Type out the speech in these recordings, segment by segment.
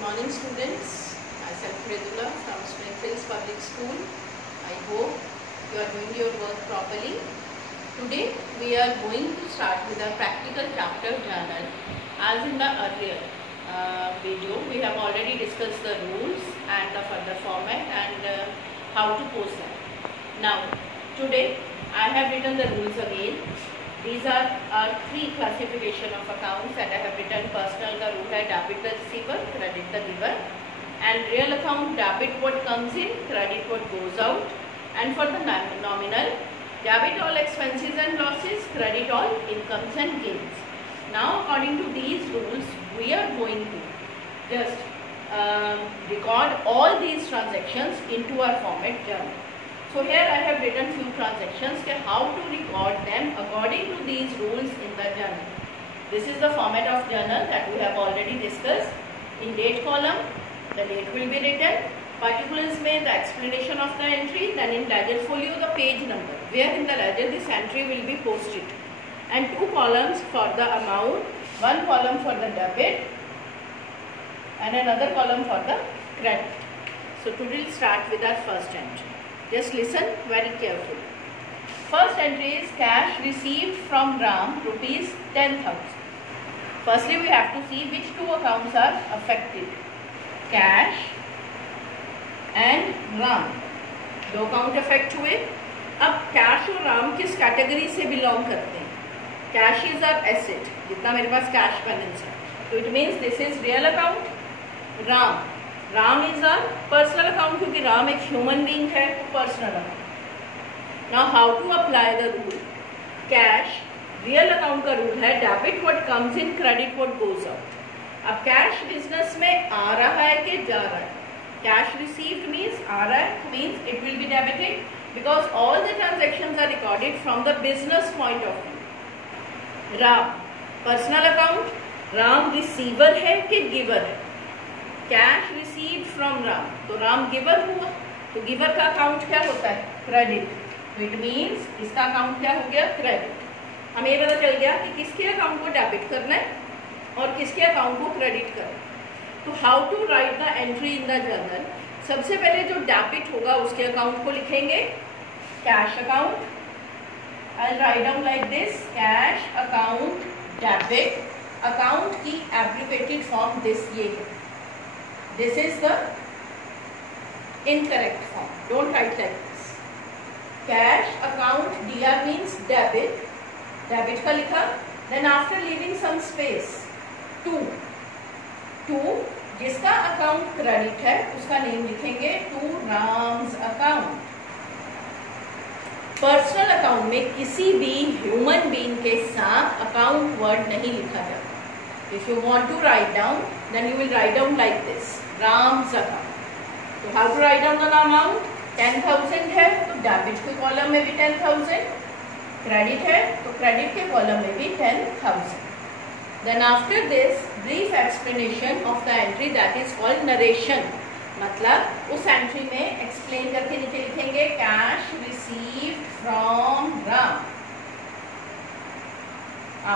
Good morning students, myself Mridula from Springfields Public School. I hope you are doing your work properly. Today we are going to start with our practical chapter journal. As in the earlier video, we have already discussed the rules and the further format and how to post them. Now today I have written the rules again. These are our three classification of accounts, and I have written personal का rule है debit the receiver, credit the giver, and real account debit what comes in, credit what goes out, and for the nominal debit all expenses and losses, credit all incomes and gains. Now according to these rules, we are going to just record all these transactions into our format journal. So here I have written few transactions के how to record them according to these rules in the journal. This is the format of journal that we have already discussed. In date column, the date will be written. Particulars में the explanation of the entry. Then in ledger folio the page number, where in the ledger this entry will be posted. And two columns for the amount, one column for the debit and another column for the credit. So today we'll start with our first entry. Just listen very carefully. First entry is cash received from Ram, rupees 10,000. Firstly, we have to see which two accounts are affected. Cash and Ram. दो account affect हुए. अब cash और राम किस category से belong करते हैं? Cash is our asset, जितना मेरे पास कैश बैलेंस है, तो it means this is real account. Ram is our personal account, क्योंकि राम एक ह्यूमन बीइंग है, तो personal account. Now how to apply the rule? Cash real account का रूल है debit what comes in, credit what goes out. अब cash business में आ रहा है कि जा रहा है? कैश रिसीव्ड मीन्स आ रहा है, means it will be debited because all the transactions are recorded from the business point of view. Ram personal account, Ram receiver है कि गिवर है? कैश रिसीव्ड फ्रॉम राम, तो राम गिवर हुआ, तो गिवर का अकाउंट क्या होता है? क्रेडिट. तो इट मीन्स इसका अकाउंट क्या हो गया? क्रेडिट. हमें ये पता चल गया कि किसके अकाउंट को डेबिट करना है और किसके अकाउंट को क्रेडिट करना है. तो how to write the entry in the journal? सबसे पहले जो डेबिट होगा उसके अकाउंट को लिखेंगे cash account. I write down like this, cash account debit. Account की एब्रिविएटेड फॉर्म दिस ये है. This is the incorrect form. Don't write like this. Cash account DR means debit. Debit का लिखा. Then after leaving some space, to जिसका account credit है उसका name लिखेंगे to Ram's account. Personal account में किसी भी ह्यूमन बीइंग के साथ अकाउंट वर्ड नहीं लिखा जाता. If you want to write down, then you will write down like this, Ram's account. So how to write down the amount? 10,000 है तो डेबिट के कॉलम में भी 10,000, क्रेडिट है तो क्रेडिट के कॉलम में भी 10,000. Then after this brief explanation of the entry, that is called narration. मतलब उस एंट्री में एक्सप्लेन करके नीचे लिखेंगे cash received from Ram.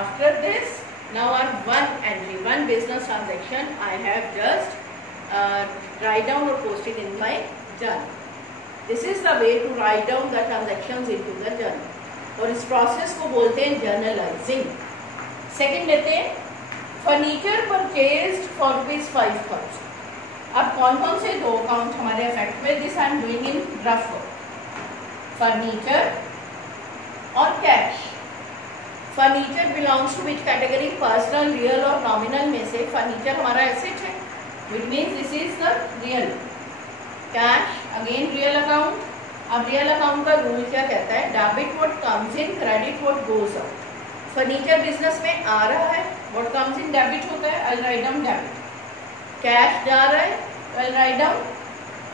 After this, now our one entry, one business transaction I have just write down or posted in my journal. This is the way to write down the transactions into the journal. और इस process को बोलते हैं journalising. Second लेते हैं, furniture purchased for ₹5,000. अब कौन कौन से दो अकाउंट हमारे अफेक्ट हुए? This I am doing in rough. Furniture और cash. Furniture belongs to which category? Personal, real और नॉमिनल में से फर्नीचर हमारा एसेट है, which means this is the real. Cash again real account. अब रियल अकाउंट का rule क्या कहता है? Debit what comes in, credit what goes out. Furniture business में आ रहा है, व्हाट कम्स इन डेबिट होता है, आई राइट डाउन डेबिट. कैश जा रहा है, आई राइट डाउन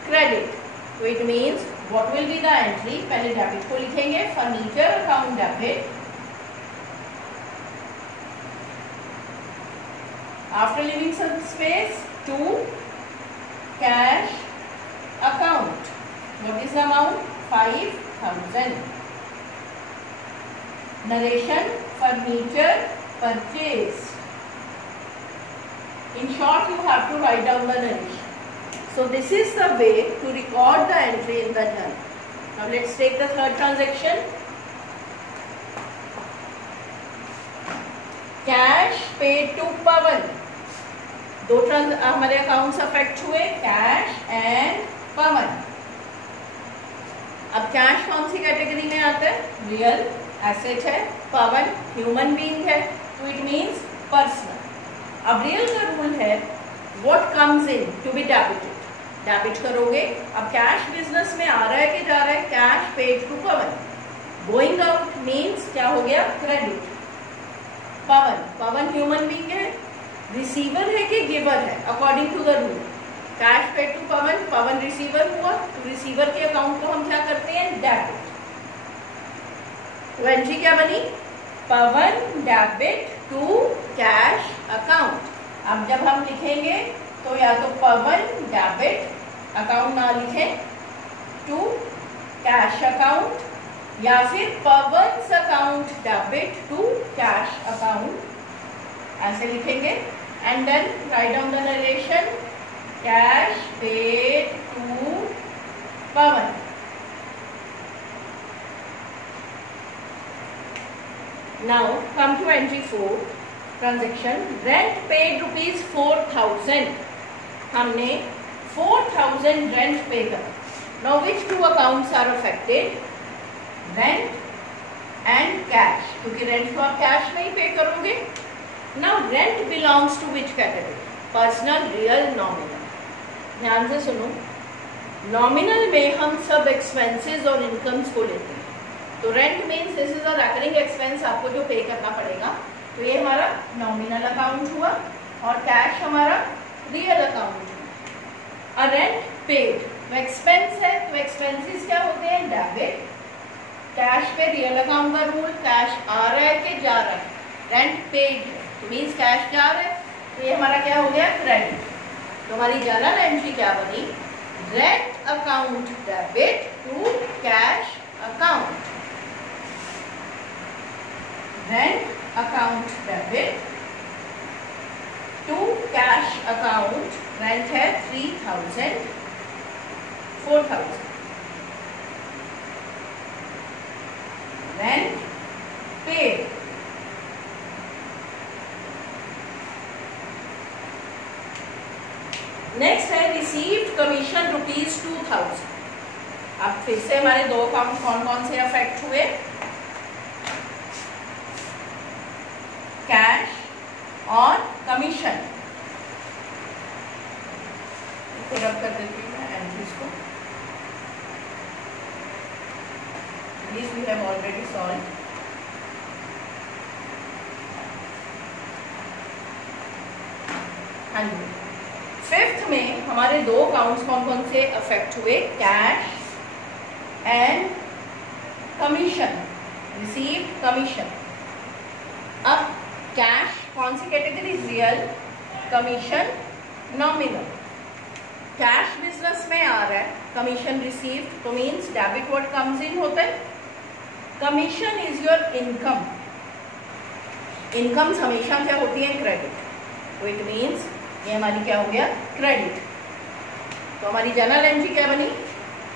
क्रेडिट. तो it means what will be the entry? पहले डेबिट को लिखेंगे, furniture account debit. After leaving some space, to cash account. What is the amount? 5,000. Narration, furniture purchased. In short, you have to write down the narration. So this is the way to record the entry in the journal. Now let's take the third transaction. Cash paid to Pawan. दो हमारे accounts affect हुए, cash and पवन. अब cash कौन सी category में आता है? Real asset है. पवन ह्यूमन बीइंग है, तो इट मींस पर्सनल. अब रियल का रूल है what comes in to be debited, debit करोगे. अब कैश बिजनेस में आ रहा है कि जा रहा है? Cash paid to Pawan. Going out means क्या हो गया? Credit. Pawan, Pawan human being है, रिसीवर है कि गिवर है? According to the rule cash paid to Pawan, Pawan receiver हुआ, तो रिसीवर के अकाउंट को हम क्या करते हैं? डेबिट. तो एंट्री क्या बनी? पवन डेबिट टू कैश अकाउंट. अब जब हम लिखेंगे तो या तो पवन डेबिट अकाउंट ना लिखें, टू कैश अकाउंट, या फिर Pawan's account debit to cash account, ऐसे लिखेंगे. And then write down the narration. Cash paid to Pawan. Now come to entry 4 transaction. Rent paid ₹4,000. हमने 4,000 रेंट पे करा. Now which two accounts are affected? Rent and cash. क्योंकि rent को आप cash में ही पे करोगे. Now rent belongs to which category? Personal, real, nominal. ध्यान से सुनो. नॉमिनल में हम सब एक्सपेंसेस और इनकम्स को लेते हैं. तो rent means this is a recurring expense, आपको जो पे करना पड़ेगा. तो ये हमारा नॉमिनल अकाउंट हुआ और कैश हमारा रियल अकाउंट हुआ. रेंट पेड तो एक्सपेंस है, तो एक्सपेंसेस क्या होते हैं? डेबिट. कैश पे रियल अकाउंट का रूल, कैश आ रहा है कि जा रहा है? रेंट पेड है, तो मीन्स कैश जा रहा है, तो ये हमारा क्या हो गया? क्रेडिट. तो हमारी जर्नल एंट्री क्या बनी? Rent account debit to cash account. Rent account debit to cash account. Rent है 3,000, 4,000. Rent paid. नेक्स्ट है रिसीव्ड कमीशन ₹2,000. अब फिर से हमारे दो अकाउंट कौन कौन से अफेक्ट हुए? कैश और कमीशन. रब कर देती हूँ एंट्रीज को. These we have already solved. हाँ जी. फिफ्थ में हमारे दो अकाउंट्स कौन कौन से अफेक्ट हुए? Cash and commission. Received commission. अब कैश कौन सी category? Real. Commission nominal. Cash business में आ रहा है, कमीशन रिसीव्ड, तो means debit what comes in होता है. Commission is your income. Incomes हमेशा क्या होती है? क्रेडिट. तो इट मीन्स ये हमारी क्या हो गया? क्रेडिट. तो हमारी जर्नल एंट्री क्या बनी?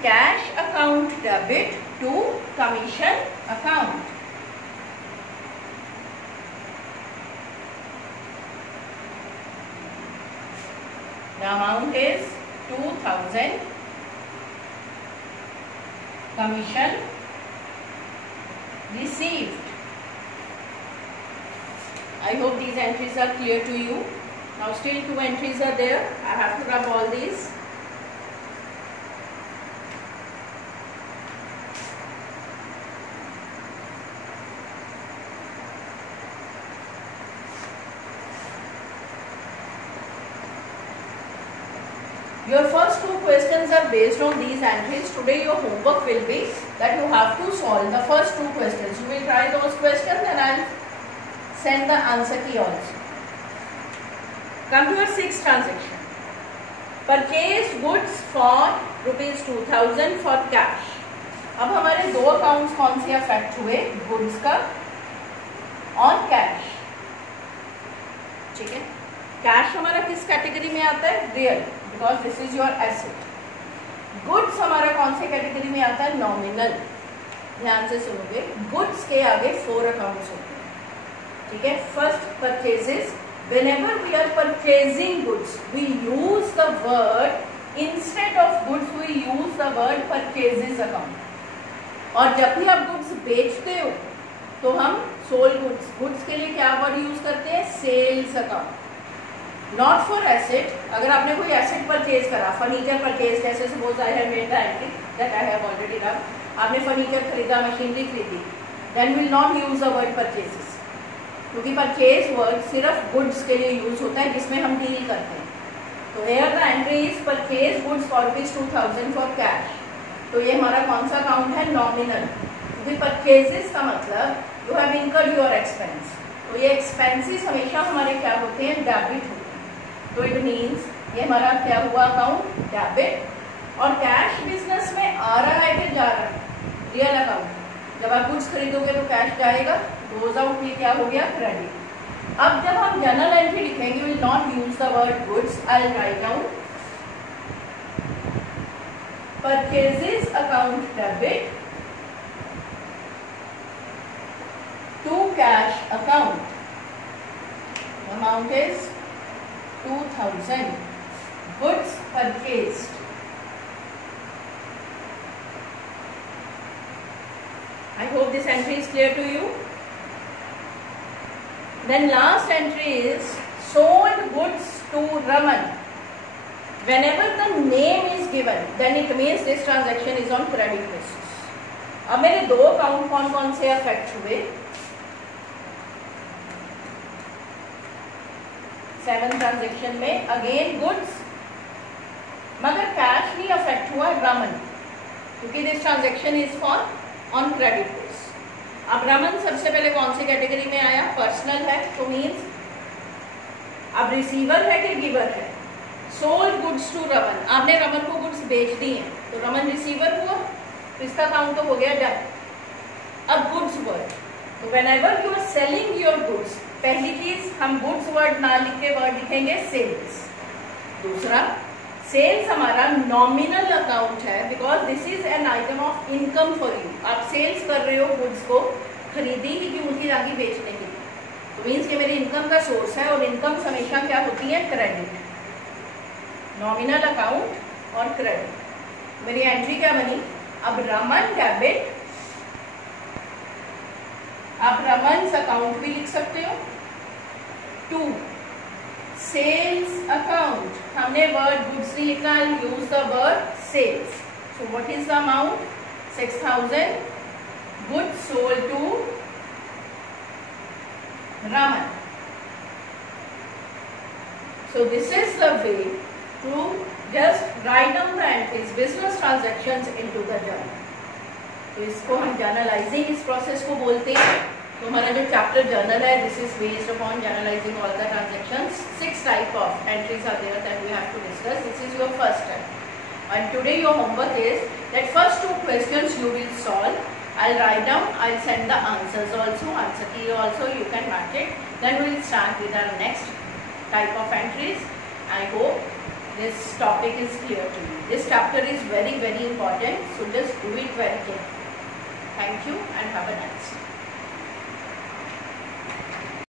Cash account debit to commission account. The amount is 2,000. Commission received. I hope these entries are clear to you. Now still two entries are there. I have to rub all these. Your first two questions are based on these entries. Today your homework will be that you have to solve the first two questions. You will try those questions and I will send the answer key also. Come to your sixth transaction. Purchase goods for ₹2,000 for cash. अब हमारे दो accounts कौन से affect हुए? Goods का और cash. ठीक है. कैश हमारा किस कैटेगरी में आता है? Real, because this is your asset. Goods हमारा कौन से कैटेगरी में आता है? नॉमिनल। ध्यान से सुनोगे, गुड्स के आगे 4 अकाउंट्स होते हैं, ठीक है। First, purchases. whenever we are purchasing goods we use the word instead of goods we use the word purchases account। और जब भी आप गुड्स बेचते हो तो हम सोल्ड गुड्स, गुड्स के लिए क्या वर्ड यूज करते हैं? Sales account. Not for asset. अगर आपने कोई एसेट परचेज करा, फर्नीचर परचेज, जैसे suppose I have made the entry that I have already done, आपने फर्नीचर खरीदा, मशीनरी खरीदी, then will not use the word purchases, क्योंकि परचेज वर्ड सिर्फ गुड्स के लिए यूज होता है जिसमें हम डील करते हैं। तो here the entry is purchase goods for ₹2000 for cash. तो ये हमारा कौन सा अकाउंट है? नॉमिनल। क्योंकि परचेजेस का मतलब you have incurred your expense, तो ये एक्सपेंसेस हमेशा हमारे क्या होते हैं? डेबिट होते हैं। तो इट मीन्स ये हमारा क्या हुआ? Account debit. और कैश बिजनेस में आ रहा है कि जा रहा है? Real account. जब आप गुड्स खरीदोगे तो कैश जाएगा, गोज आउट, ये क्या हो गया? क्रेडिट। अब जब हम जर्नल एंट्री लिखेंगे, will not use the word goods, I will write down purchases account debit to cash account, amount is 2000, goods purchased. I hope this entry is clear to you. Then last entry is sold goods to Raman. Whenever the name is given, then it means this transaction is on credit basis. अब मेरे 2 account कौन कौन से affect हुए? 7 transaction में again goods, मगर cash नहीं affect हुआ, रमन, क्योंकि this transaction is for on credit base. अब रमन सबसे पहले कौन सी कैटेगरी में आया? पर्सनल है, तो मीन्स अब रिसीवर है कि गिवर है? सोल्ड गुड्स टू रमन, आपने रमन को गुड्स बेच दी हैं, तो रमन रिसीवर हुआ, तो इसका काउंट तो हो गया डन। अब गुड्स वर्ड, तो whenever you are selling your goods, पहली चीज हम गुड्स वर्ड ना लिख के वर्ड लिखेंगे सेल्स। दूसरा, सेल्स हमारा नॉमिनल अकाउंट है, because this is an item of income for you. आप सेल्स कर रहे हो गुड्स को, खरीदी ही क्यों उनकी जाके बेचने के लिए, तो मीन्स कि मेरी इनकम का सोर्स है, और इनकम हमेशा क्या होती है? क्रेडिट। नॉमिनल अकाउंट और क्रेडिट। मेरी एंट्री क्या बनी? अब रमन डेबिट, आप रमन अकाउंट भी लिख सकते हो, टू सेल्स अकाउंट, हमने वर्ड गुड्स नहीं लिखना, use the word sales. So what is the amount? 6000 goods sold to Raman. So this is the way to just write down the entries, business transactions into the journal. तो इसको हम journalising, इस process को बोलते हैं। तो हमारा जो चैप्टर जर्नल है, this is based upon journalising all the transactions. 6 type of entries are there that we have to discuss. This is your first step, and today your homework is that first 2 questions you will solve. I'll write down, I'll send the answers also, answer key also, you can match it. Then we'll start with our next type of entries. I hope this topic is clear to you. This chapter is very, very important, so just do it very carefully. Thank you and have a nice day.